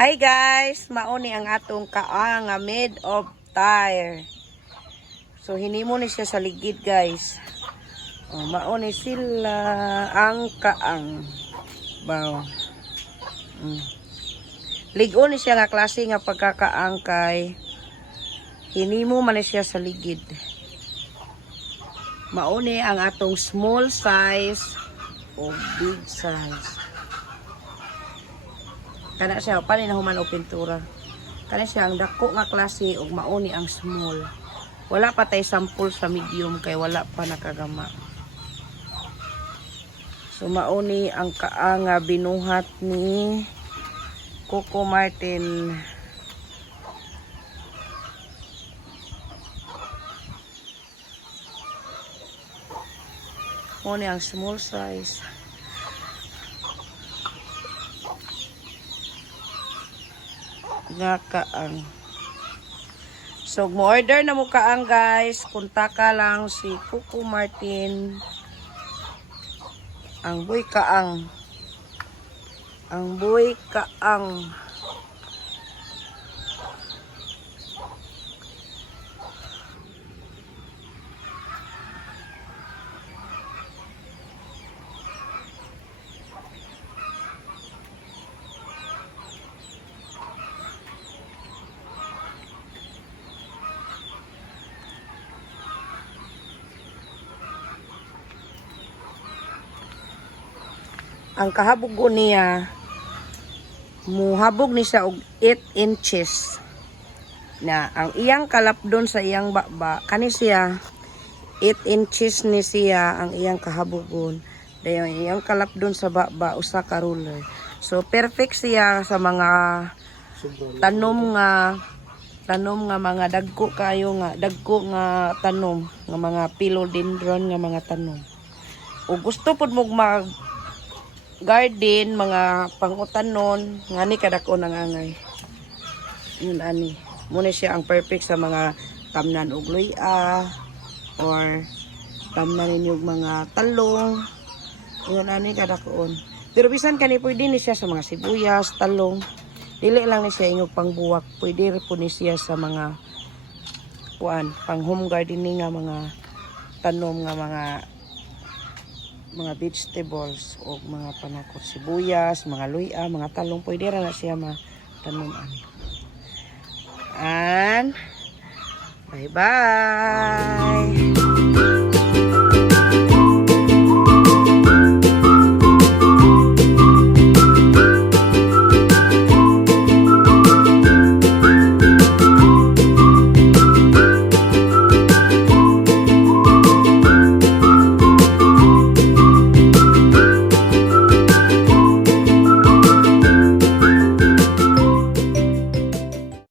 Hi guys, mauni ang atong kaang nga made of tire. So hinimo ni siya sa ligid guys. Oh, mauni sila ang kaang. Baw. Ligo ni siya nga klase nga pagkakaang kay hinimo man ni siya sa ligid. Mauni ang atong small size o big size. Kana siya pani na human og pintura. Kana siya ang dako nga klase ug mauni ang small. Wala pa tay sample sa medium kay wala pa nakagama. So mauni ang kaang nga binuhat ni Coco Martin. Mauni ang small size. Nga kaang. So, mo-order na mo kaang guys. Kuntaka lang si Coco Martin. Ang buy kaang. Ang buy kaang. Ang kahabog niya, muhabog ni siya og 8 inches. Na ang iyang kalapdon sa iyang baba, kani siya 8 inches ni siya ang iyang kahabogon. Dayon iyang kalapdon sa baba usa ka ruler. So perfect siya sa mga tanom nga mga dagko kayo nga dagko nga tanom nga mga philodendron nga mga tanom. O gusto pud mo mag garden, mga pangutanon, nga ni kadako nang angay. Yun ani. Muna siya ang perfect sa mga tamnan og luya or tamnan ninyo mga talong. Yun ani kadakoon. Pero bisan kani pwede ni siya sa mga sibuyas, talong. Dili lang ni siya inyong pangbuwak. Pwede rin po ni siya sa mga pang home gardening nga mga tanom nga mga vegetables o mga panakot sibuyas, mga luya, mga talong, pwede rin na siya matanuman. And bye bye.